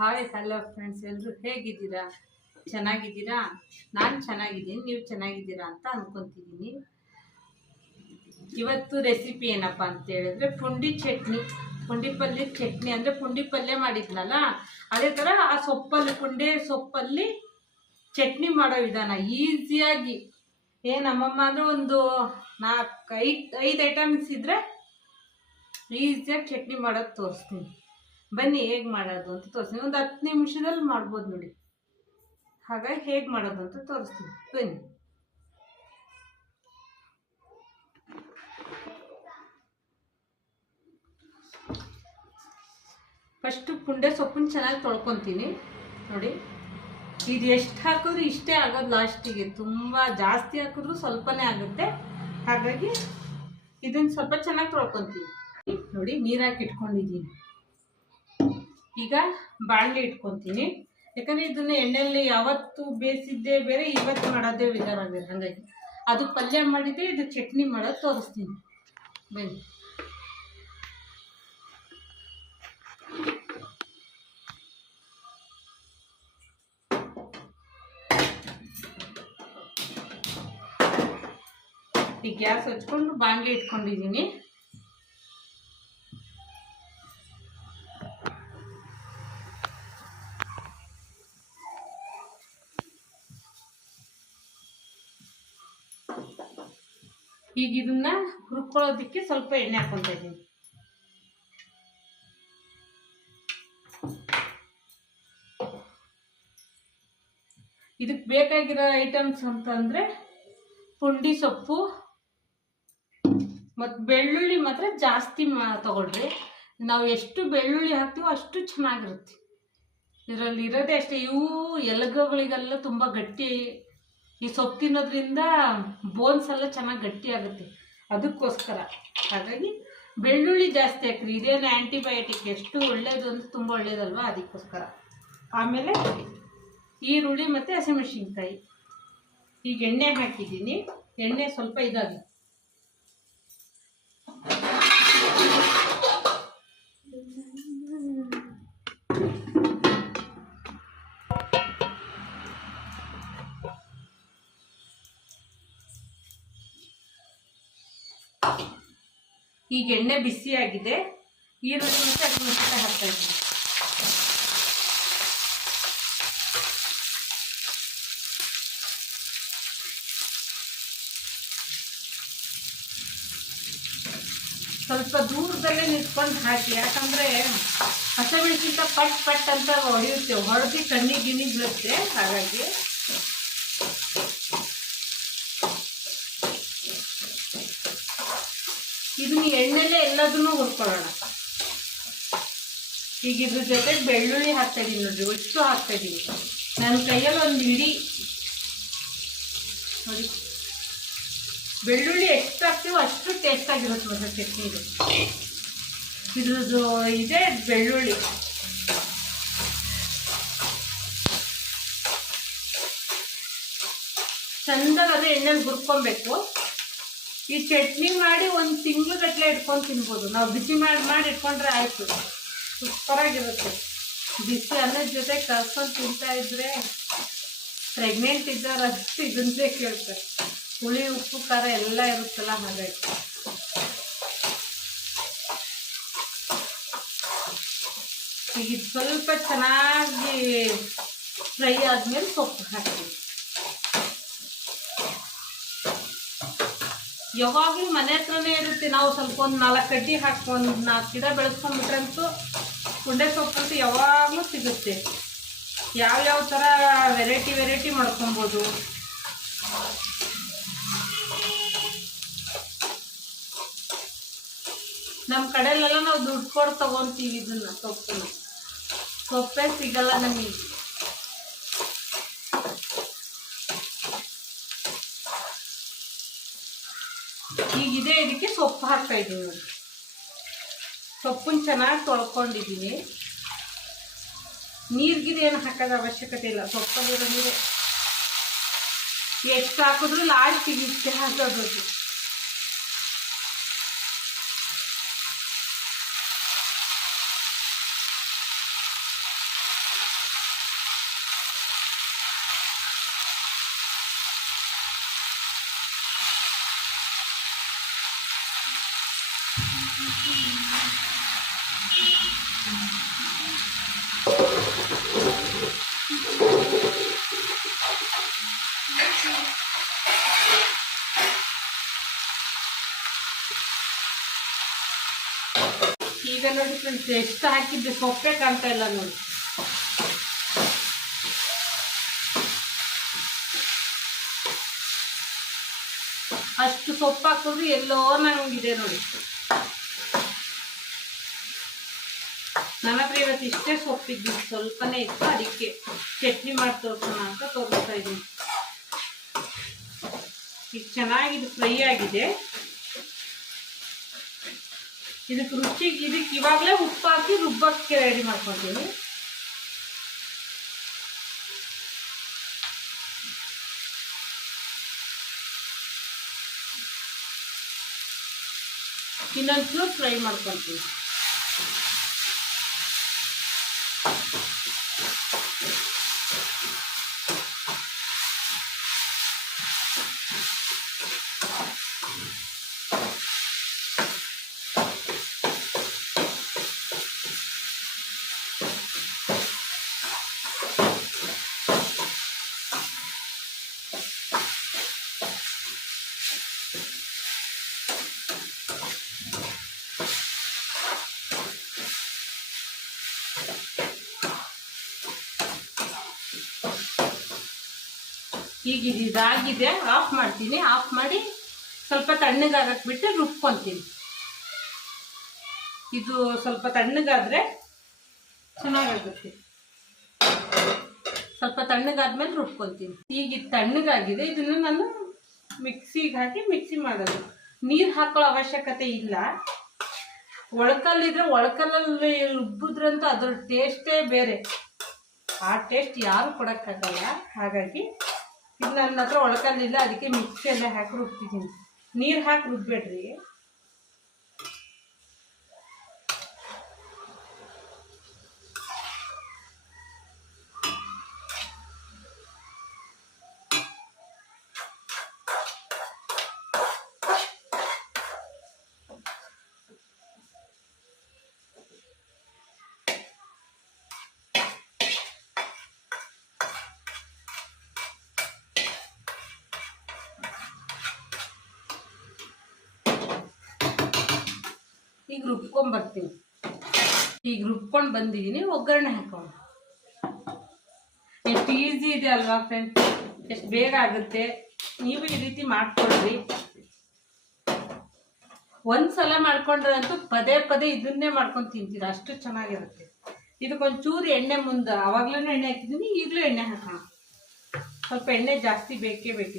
Hi hello friends ಎಲ್ಲರೂ ಹೇಗಿದ್ದೀರಾ? ಚೆನ್ನಾಗಿದ್ದೀರಾ? ನಾನು ಚೆನ್ನಾಗಿದ್ದೀನಿ, ನೀವು ಚೆನ್ನಾಗಿದ್ದೀರಾ ಅಂತ ಅಂದ್ಕೊತಿದ್ದೀನಿ ಇವತ್ತು ರೆಸಿಪಿ ಏನಪ್ಪ ಅಂತ ಹೇಳಿದ್ರೆ ಪುಂಡಿ ಚಟ್ನಿ. ಪುಂಡಿ ಪಲ್ಯ ಚಟ್ನಿ ಅಂದರೆ ಪುಂಡಿ ಪಲ್ಯ ಮಾಡಿದ್ನಲ್ಲ, ಅದೇ ಥರ ಆ ಸೊಪ್ಪಲ್ಲಿ, ಪುಂಡೆ ಸೊಪ್ಪಲ್ಲಿ ಚಟ್ನಿ ಮಾಡೋ ವಿಧಾನ. ಈಸಿಯಾಗಿ. ಏ, ನಮ್ಮಮ್ಮ ಅಂದರೆ ಒಂದು ನಾಲ್ಕು ಐದು ಐದು ಐಟಮ್ಸ್ ಇದ್ದರೆ ಈಸಿಯಾಗಿ ಚಟ್ನಿ ಮಾಡೋದು ತೋರಿಸ್ತೀನಿ. ಬನ್ನಿ, ಹೇಗೆ ಮಾಡೋದು ಅಂತ ತೋರಿಸ್ತೀನಿ. ಒಂದು ಹತ್ತು ನಿಮಿಷದಲ್ಲಿ ಮಾಡ್ಬೋದು ನೋಡಿ. ಹಾಗಾಗಿ ಹೇಗೆ ಮಾಡೋದು ಅಂತ ತೋರಿಸ್ತೀನಿ. ಬನ್ನಿ. ಫಸ್ಟು ಪುಂಡೆ ಸೊಪ್ಪನ್ನ ಚೆನ್ನಾಗಿ ತೊಳ್ಕೊತೀನಿ. ನೋಡಿ, ಇದು ಎಷ್ಟು ಹಾಕಿದ್ರು ಇಷ್ಟೇ ಆಗೋದು ಲಾಸ್ಟಿಗೆ. ತುಂಬ ಜಾಸ್ತಿ ಹಾಕಿದ್ರು ಸ್ವಲ್ಪನೇ ಆಗುತ್ತೆ. ಹಾಗಾಗಿ ಇದನ್ನು ಸ್ವಲ್ಪ ಚೆನ್ನಾಗಿ ತೊಳ್ಕೊತೀನಿ. ನೋಡಿ ನೀರು ಹಾಕಿ ಇಟ್ಕೊಂಡಿದ್ದೀನಿ. ಈಗ ಬಾಣಲೆ ಇಟ್ಕೊತೀನಿ. ಯಾಕಂದರೆ ಇದನ್ನ ಎಣ್ಣೆಯಲ್ಲಿ ಯಾವತ್ತು ಬೇಯಿಸಿದ್ದೇ ಬೇರೆ, ಇವತ್ತು ಮಾಡೋದೇ ವಿಧಾನ ಬೇರೆ. ಹಾಗಾಗಿ ಅದು ಪಲ್ಯ ಮಾಡಿದ್ದೆ ಇದು ಚಟ್ನಿ ಮಾಡೋದು ತೋರಿಸ್ತೀನಿ. ಬನ್ನಿ. ಈ ಗ್ಯಾಸ್ ಹಚ್ಕೊಂಡು ಬಾಣಲೆ ಇಟ್ಕೊಂಡಿದ್ದೀನಿ. ಈಗ ಇದನ್ನ ಹುರ್ಕೊಳ್ಳೋದಕ್ಕೆ ಸ್ವಲ್ಪ ಎಣ್ಣೆ ಹಾಕೊತಾ ಇದ್ದೀನಿ. ಇದಕ್ಕೆ ಬೇಕಾಗಿರೋ ಐಟಮ್ಸ್ ಅಂತಂದರೆ ಪುಂಡಿ ಸೊಪ್ಪು ಮತ್ತು ಬೆಳ್ಳುಳ್ಳಿ ಮಾತ್ರ ಜಾಸ್ತಿ ಮಾ ತಗೊಳ್ರಿ. ನಾವು ಎಷ್ಟು ಬೆಳ್ಳುಳ್ಳಿ ಹಾಕ್ತೀವೋ ಅಷ್ಟು ಚೆನ್ನಾಗಿರುತ್ತೆ. ಇದರಲ್ಲಿ ಇರೋದೇ ಅಷ್ಟೇ. ಇವು ಎಲಗಗಳಿಗೆಲ್ಲ ತುಂಬ ಗಟ್ಟಿ ಈ ಸೊಪ್ಪು ತಿನ್ನೋದ್ರಿಂದ ಬೋನ್ಸ್ ಎಲ್ಲ ಚೆನ್ನಾಗಿ ಗಟ್ಟಿ ಆಗುತ್ತೆ. ಅದಕ್ಕೋಸ್ಕರ. ಹಾಗಾಗಿ ಬೆಳ್ಳುಳ್ಳಿ ಜಾಸ್ತಿ ಹಾಕ್ರಿ. ಇದೇನು ಆ್ಯಂಟಿಬಯೋಟಿಕ್ ಎಷ್ಟು ಒಳ್ಳೇದು ಅಂತ ತುಂಬ ಒಳ್ಳೇದಲ್ವಾ? ಅದಕ್ಕೋಸ್ಕರ. ಆಮೇಲೆ ಈರುಳ್ಳಿ ಮತ್ತು ಹಸಿಮೆಣಸಿನ್ಕಾಯಿ. ಈಗ ಎಣ್ಣೆ ಹಾಕಿದ್ದೀನಿ. ಎಣ್ಣೆ ಸ್ವಲ್ಪ ಇದಾಗಿ ಈಗ ಎಣ್ಣೆ ಬಿಸಿಯಾಗಿದೆ ಈರುಳ್ಳಿ ಮತ್ತು ಹಸಿಮೆಣಸಿನ್ಕಾಯಿ ಹಾಕ್ತಾ ಇದ್ದೀನಿ. ಸ್ವಲ್ಪ ದೂರದಲ್ಲೇ ನಿಂತ್ಕೊಂಡು ಹಾಕಿ, ಯಾಕಂದ್ರೆ ಹಸಿಮೆಣಸಿನ್ಕಾಯಿ ಪಟ್ ಪಟ್ ಅಂತ ಹೊಡೆಯುತ್ತೆ. ಹೊಡೆದು ಕಣ್ಣಿಗೆ ಗಿಣ್ಣಿಗೆ ಬೀಳುತ್ತೆ, ಹಾಗಾಗಿ. ಇದನ್ನ ಎಣ್ಣೆಲೆ ಎಲ್ಲದನ್ನು ಹುರ್ಕೊಳ್ಳೋಣ. ಈಗ ಇದ್ರ ಜೊತೆ ಬೆಳ್ಳುಳ್ಳಿ ಹಾಕ್ತಾ ಇದೀನಿ ನೋಡ್ರಿ ಒಟ್ಟು ಹಾಕ್ತಾ ನನ್ನ ಕೈಯಲ್ಲಿ ಒಂದು ಇಡೀ ನೋಡಿ. ಬೆಳ್ಳುಳ್ಳಿ ಎಷ್ಟು ಹಾಕ್ತೀವೋ ಅಷ್ಟು ಟೇಸ್ಟ್ ಆಗಿರುತ್ತೆ ಮತ್ತೆ ಚಟ್ನಿ ಇದು ಇದ್ರದ್ದು ಇದೆ ಬೆಳ್ಳುಳ್ಳಿ. ಚಂದಾಗ ಅದೇ ಎಣ್ಣೆಲಿ ಹುರ್ಕೊಬೇಕು. ಈ ಚಟ್ನಿ ಮಾಡಿ ಒಂದು ತಿಂಗಳು ಗಟ್ಟಲೆ ಇಟ್ಕೊಂಡು ತಿನ್ಬೋದು. ನಾವು ಬಿಸಿ ಮಾಡಿ ಮಾಡಿ ಇಟ್ಕೊಂಡ್ರೆ ಆಯಿತು. ಸೂಪರಾಗಿರುತ್ತೆ. ಬಿಸಿ ಅನ್ನದ ಜೊತೆ ಕಲ್ಸ್ಕೊಂಡು ತಿಂತಾ ಇದ್ರೆ ಪ್ರೆಗ್ನೆಂಟ್ ಇದ್ದವ್ರು ಅಷ್ಟು ಇದನ್ನೇ ಕೇಳ್ತಾರೆ. ಹುಳಿ, ಉಪ್ಪು, ಖಾರ ಎಲ್ಲ ಇರುತ್ತಲ್ಲ ಹಾಗಾಗಿ ಈಗ ಸ್ವಲ್ಪ ಚೆನ್ನಾಗಿ ಫ್ರೈ ಆದಮೇಲೆ ಸೊಪ್ಪು ಹಾಕ್ತೀವಿ ಯಾವಾಗಲೂ ಮನೆ ಹತ್ರನೇ ಇರುತ್ತೆ. ನಾವು ಸ್ವಲ್ಪ ಒಂದು ನಾಲ್ಕು ಕಡ್ಡಿ ಹಾಕೊಂಡು ನಾಲ್ಕು ಗಿಡ ಬೆಳೆಸ್ಕೊಂಡ್ಬಿಟ್ರಂತೂ ಸೊಪ್ಪು ಸೊಪ್ಪಂತೂ ಯಾವಾಗಲೂ ಸಿಗುತ್ತೆ. ಯಾವ್ಯಾವ ಥರ ವೆರೈಟಿ ವೆರೈಟಿ ಮಾಡ್ಕೊಬೋದು. ನಮ್ಮ ಕಡೆಯಲ್ಲೆಲ್ಲ ನಾವು ದುಡ್ಡು ಕೊಟ್ಟು ತಗೊಂತೀವಿ ಇದನ್ನ ಸೊಪ್ಪನ್ನ. ಸೊಪ್ಪೇ ಸಿಗಲ್ಲ ನಮಗೆ. ಈಗ ಇದೇ ಇದಕ್ಕೆ ಸೊಪ್ಪು ಹಾಕ್ತಾ ಇದ್ದೀನಿ ನೋಡಿ ಸೊಪ್ಪನ್ನ ಚೆನ್ನಾಗಿ ತೊಳ್ಕೊಂಡಿದ್ದೀನಿ. ನೀರ್ಗಿದು ಏನು ಹಾಕೋದ ಅವಶ್ಯಕತೆ ಇಲ್ಲ. ಸೊಪ್ಪಲ್ಲಿರೋ ನೀರು. ಎಷ್ಟು ಹಾಕಿದ್ರು ಲಾಸ್ಟಿಗೆ ಇಷ್ಟೇ ಹಾಕೋದು ಈಗ ನೋಡಿ ಫ್ರೆಂಡ್ಸ್, ಎಷ್ಟು ಹಾಕಿದ್ದೆ? ಸೊಪ್ಪೆ ಕಾಣ್ತಾ ಇಲ್ಲ ನೋಡಿ. ಅಷ್ಟು ಸೊಪ್ಪು ಹಾಕಿದ್ರೆ ಎಲ್ಲೋ ನಂಗಿದೆ ನೋಡಿ. ಹತ್ರ ಇವತ್ತು ಇಷ್ಟೇ ಸೊಪ್ಪಿದ್ದು. ಸ್ವಲ್ಪನೇ ಇತ್ತು. ಅದಕ್ಕೆ ಚಟ್ನಿ ಮಾಡಿ ತೋರ್ಸೋಣ ಅಂತ ತೋರಿಸ್ತಾ ಇದ್ದೀನಿ. ಈಗ ಚೆನ್ನಾಗಿದೆ, ಫ್ರೈ ಆಗಿದೆ. ಇದಕ್ಕೆ ರುಚಿಗೆ ಇದಕ್ಕೆ ಇವಾಗಲೇ ಉಪ್ಪು ಹಾಕಿ ರುಬ್ಬಕ್ಕೆ ರೆಡಿ ಮಾಡ್ಕೊತೀನಿ ಇನ್ನೊಂದು ಫ್ರೈ ಮಾಡ್ಕೊತೀನಿ ಈಗ ಇದು ಇದಾಗಿದೆ ಆಫ್ ಮಾಡ್ತೀನಿ. ಆಫ್ ಮಾಡಿ ಸ್ವಲ್ಪ ತಣ್ಣಗಾಗಕ್ಕೆ ಬಿಟ್ಟು ರುಬ್ಕೊತೀನಿ. ಇದು ಸ್ವಲ್ಪ ತಣ್ಣಗಾದರೆ ಚೆನ್ನಾಗಾಗುತ್ತೆ. ಸ್ವಲ್ಪ ತಣ್ಣಗಾದ್ಮೇಲೆ ರುಬ್ಕೊತೀನಿ. ಈಗ ಇದು ತಣ್ಣಗಾಗಿದೆ ಇದನ್ನು ನಾನು ಮಿಕ್ಸಿಗೆ ಹಾಕಿ ಮಿಕ್ಸಿ ಮಾಡೋದು. ನೀರು ಹಾಕೊಳ್ಳೋ ಅವಶ್ಯಕತೆ ಇಲ್ಲ. ಒಳಕಲ್ಲಿದ್ರೆ ಒಳಕಲ್ಲಲ್ಲಿ ರುಬ್ಬಿದ್ರಂತೂ ಅದ್ರ ಟೇಸ್ಟೇ ಬೇರೆ. ಆ ಟೇಸ್ಟ್ ಯಾರು ಕೊಡೋಕ್ಕಾಗಲ್ಲ. ಹಾಗಾಗಿ ಇದು ನನ್ನ ಹತ್ರ ಒಳಕಲ್ಲಿಲ್ಲ ಅದಕ್ಕೆ ಮಿಕ್ಸಿಯಲ್ಲಿ ಹಾಕಿ ರುಬ್ತಿದ್ದೀನಿ ನೀರು ಹಾಕಿ ರುಬ್ಬೇಡ್ರಿ. ಈಗ ರುಬ್ಕೊಂಡ್ ಬರ್ತೀನಿ. ಈಗ ರುಬ್ಕೊಂಡು ಬಂದಿದ್ದೀನಿ ಒಗ್ಗರಣೆ ಹಾಕೋಣ. ಎಷ್ಟು ಈಸಿ ಇದೆ ಅಲ್ವಾ ಫ್ರೆಂಡ್ ಎಷ್ಟು ಬೇಗ ಆಗುತ್ತೆ? ನೀವು ಈ ರೀತಿ ಮಾಡ್ಕೊಳ್ರಿ ಒಂದ್ಸಲ ಮಾಡ್ಕೊಂಡ್ರಂತೂ ಪದೇ ಪದೇ ಇದನ್ನೇ ಮಾಡ್ಕೊಂಡು ತಿಂತೀರ, ಅಷ್ಟು ಚೆನ್ನಾಗಿರುತ್ತೆ. ಇದಕ್ಕೊಂಚೂರು ಎಣ್ಣೆ ಮುಂದೆ, ಅವಾಗ್ಲೂ ಎಣ್ಣೆ ಹಾಕಿದ್ದೀನಿ ಈಗಲೂ ಎಣ್ಣೆ ಹಾಕೋಣ. ಸ್ವಲ್ಪ ಎಣ್ಣೆ ಜಾಸ್ತಿ ಬೇಕೇ ಬೇಕು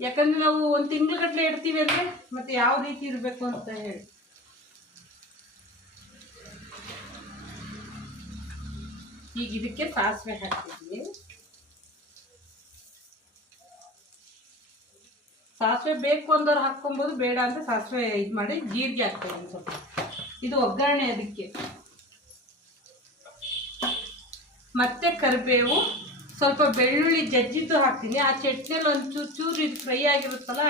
ಯಾಕಂದ್ರೆ ನಾವು ಒಂದು ತಿಂಗಳಗಟ್ಟಲೆ ಇಡ್ತೀವಿ ಅಂದ್ರೆ ಮತ್ತೆ ಯಾವ ರೀತಿ ಇರಬೇಕು ಅಂತ ಹೇಳಿ. ಈಗ ಇದಕ್ಕೆ ಸಾಸಿವೆ ಹಾಕ್ತಿದ್ವಿ. ಸಾಸಿವೆ ಬೇಕು ಅಂದವ್ರು ಹಾಕ್ಕೊಬೋದು, ಬೇಡ ಅಂತ ಸಾಸಿವೆ ಇದು ಮಾಡಿ ಜೀರಿಗೆ ಹಾಕ್ತೇವೆ ಒಂದು ಸ್ವಲ್ಪ. ಇದು ಒಗ್ಗರಣೆ ಅದಕ್ಕೆ. ಮತ್ತೆ ಕರಿಬೇವು. ಸ್ವಲ್ಪ ಬೆಳ್ಳುಳ್ಳಿ ಜಜ್ಜಿದ್ದು ಹಾಕ್ತೀನಿ. ಆ ಚಟ್ನಿಯಲ್ಲಿ ಒಂದು ಚೂರು ಇದು ಫ್ರೈ ಆಗಿರುತ್ತಲ್ಲ,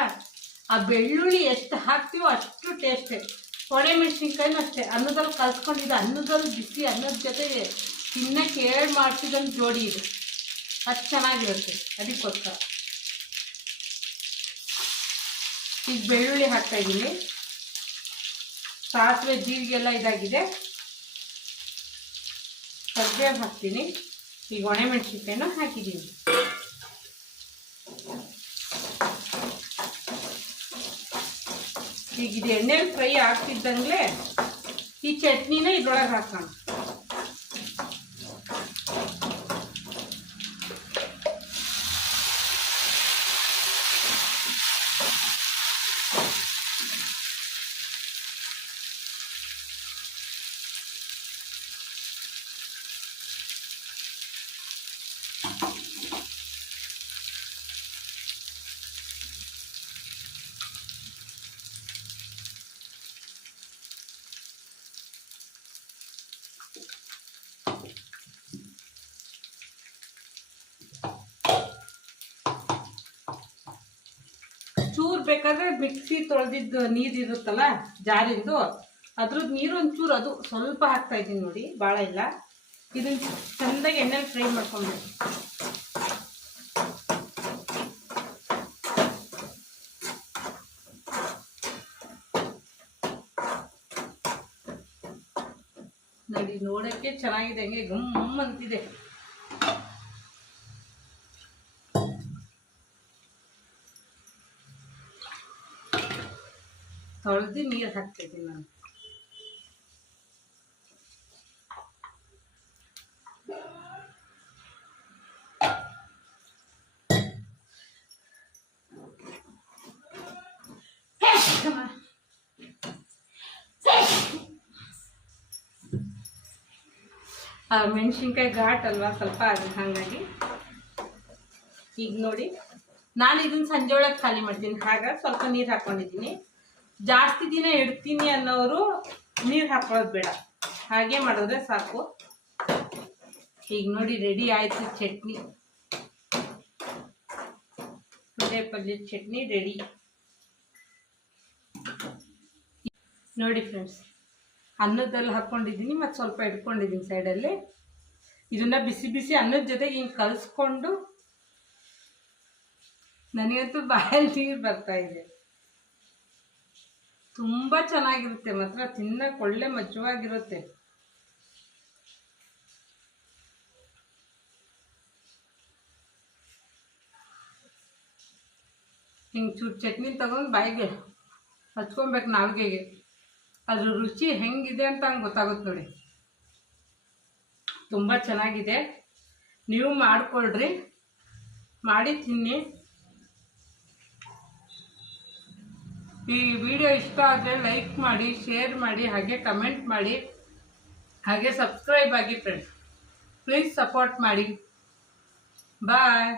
ಆ ಬೆಳ್ಳುಳ್ಳಿ ಎಷ್ಟು ಹಾಕ್ತೀವೋ ಅಷ್ಟು ಟೇಸ್ಟ್ ಒಣೆ ಮೆಣಸಿನ್ಕಾಯಿನೂ ಅಷ್ಟೇ. ಅನ್ನದಲ್ಲಿ ಕಲ್ಸ್ಕೊಂಡಿದ್ದು ಅನ್ನದಲ್ಲಿ ಬಿಸಿ ಅನ್ನದ ಜೊತೆ ತಿನ್ನಕ್ಕೆ ಏಳು ಮಾಡ್ಸಿದಂಗೆ ಜೋಡಿ ಇದು. ಅಷ್ಟು ಚೆನ್ನಾಗಿರುತ್ತೆ ಅದಕ್ಕೋಸ್ಕರ. ಈಗ ಬೆಳ್ಳುಳ್ಳಿ ಹಾಕ್ತಾ ಇದ್ದೀನಿ. ಸಾಸಿವೆ ಜೀರಿಗೆ ಎಲ್ಲ ಇದಾಗಿದೆ. ಕರ್ಬೇವು ಹಾಕ್ತೀನಿ. ಈಗ ಒಣೆ ಮೆಣಸಿನ್ಕಾಯನ್ನು ಹಾಕಿದ್ದೀನಿ ಈಗ ಇದು ಎಣ್ಣೆಲಿ ಫ್ರೈ ಆಗ್ತಿದ್ದಂಗೆ ಈ ಚಟ್ನಿನ ಇದ್ರೊಳಗೆ ಹಾಕೋಣ. ರುಬ್ಬೇಕಾದ್ರೆ ಮಿಕ್ಸಿ ತೊಳೆದಿದ್ದು ನೀರು ಇರುತ್ತಲ್ಲ ಜಾರಿಂದು, ಅದ್ರದ್ದು ನೀರು ಒಂಚೂರು, ಅದು ಸ್ವಲ್ಪ ಹಾಕ್ತಾ ಇದ್ದೀನಿ ನೋಡಿ ಭಾಳ ಇಲ್ಲ. ಇದನ್ನ ಚೆಂದಾಗಿ ಎಣ್ಣೆಲಿ ಫ್ರೈ ಮಾಡ್ಕೊಬೇಕು. ನೋಡಿ, ನೋಡೋಕ್ಕೆ ಚೆನ್ನಾಗಿದೆ, ಹಂಗೆ ಗಮ್ ಅಂತಿದೆ ತೊಳೆದು ನೀರು ಹಾಕ್ತಿದ್ದೀನಿ ನಾನು. ಮೆಣಸಿನ್ಕಾಯಿ ಘಾಟ್ ಅಲ್ವಾ ಸ್ವಲ್ಪ ಅದು ಹಾಗಾಗಿ. ಈಗ ನೋಡಿ, ನಾನು ಇದನ್ನ ಸಂಜೆ ಒಳಗೆ ಖಾಲಿ ಮಾಡ್ತೀನಿ. ಹಾಗಾಗಿ ಸ್ವಲ್ಪ ನೀರು ಹಾಕ್ಕೊಂಡಿದ್ದೀನಿ ಜಾಸ್ತಿ ದಿನ ಇಡ್ತೀನಿ ಅನ್ನೋರು ನೀರು ಹಾಕೊಳ್ಳೋದು ಬೇಡ. ಹಾಗೆ ಮಾಡಿದ್ರೆ ಸಾಕು. ಈಗ ನೋಡಿ ರೆಡಿ ಆಯಿತು ಚಟ್ನಿ. ಪುಂಡೆ ಪಲ್ಯ ಚಟ್ನಿ ರೆಡಿ ನೋಡಿ ಫ್ರೆಂಡ್ಸ್ ಅನ್ನದಲ್ಲಿ ಹಾಕ್ಕೊಂಡಿದ್ದೀನಿ ಮತ್ತು ಸ್ವಲ್ಪ ಇಟ್ಕೊಂಡಿದ್ದೀನಿ ಸೈಡಲ್ಲಿ ಇದನ್ನ ಬಿಸಿ ಬಿಸಿ ಅನ್ನದ ಜೊತೆಗೆ ಹಿಂಗೆ ಕಲಿಸ್ಕೊಂಡು ನನಗಂತೂ ಬಾಯಲ್ಲಿ ನೀರು ಬರ್ತಾ ಇದೆ. ತುಂಬ ಚೆನ್ನಾಗಿರುತ್ತೆ ಮಾತ್ರ ತಿನ್ನಕ್ಕೆ ಒಳ್ಳೆ ಮಜ್ಜವಾಗಿರುತ್ತೆ. ಹಿಂಗೆ ಚೂರು ಚಟ್ನಿ ತಗೊಂಡು ಬಾಯಿಗೆ ಹಚ್ಕೊಬೇಕು ನಾಲ್ಗೆಗೆ. ಅದ್ರ ರುಚಿ ಹೆಂಗಿದೆ ಅಂತ ಹಂಗೆ ಗೊತ್ತಾಗುತ್ತೆ ನೋಡಿ. ತುಂಬ ಚೆನ್ನಾಗಿದೆ. ನೀವು ಮಾಡಿಕೊಳ್ರಿ. ಮಾಡಿ ತಿನ್ನಿ. ಈ ವಿಡಿಯೋ ಇಷ್ಟ ಆದರೆ ಲೈಕ್ ಮಾಡಿ, ಶೇರ್ ಮಾಡಿ, ಹಾಗೆ ಕಮೆಂಟ್ ಮಾಡಿ, ಹಾಗೆ ಸಬ್ಸ್ಕ್ರೈಬ್ ಆಗಿ ಫ್ರೆಂಡ್ಸ್ ಪ್ಲೀಸ್ ಸಪೋರ್ಟ್ ಮಾಡಿ. ಬಾಯ್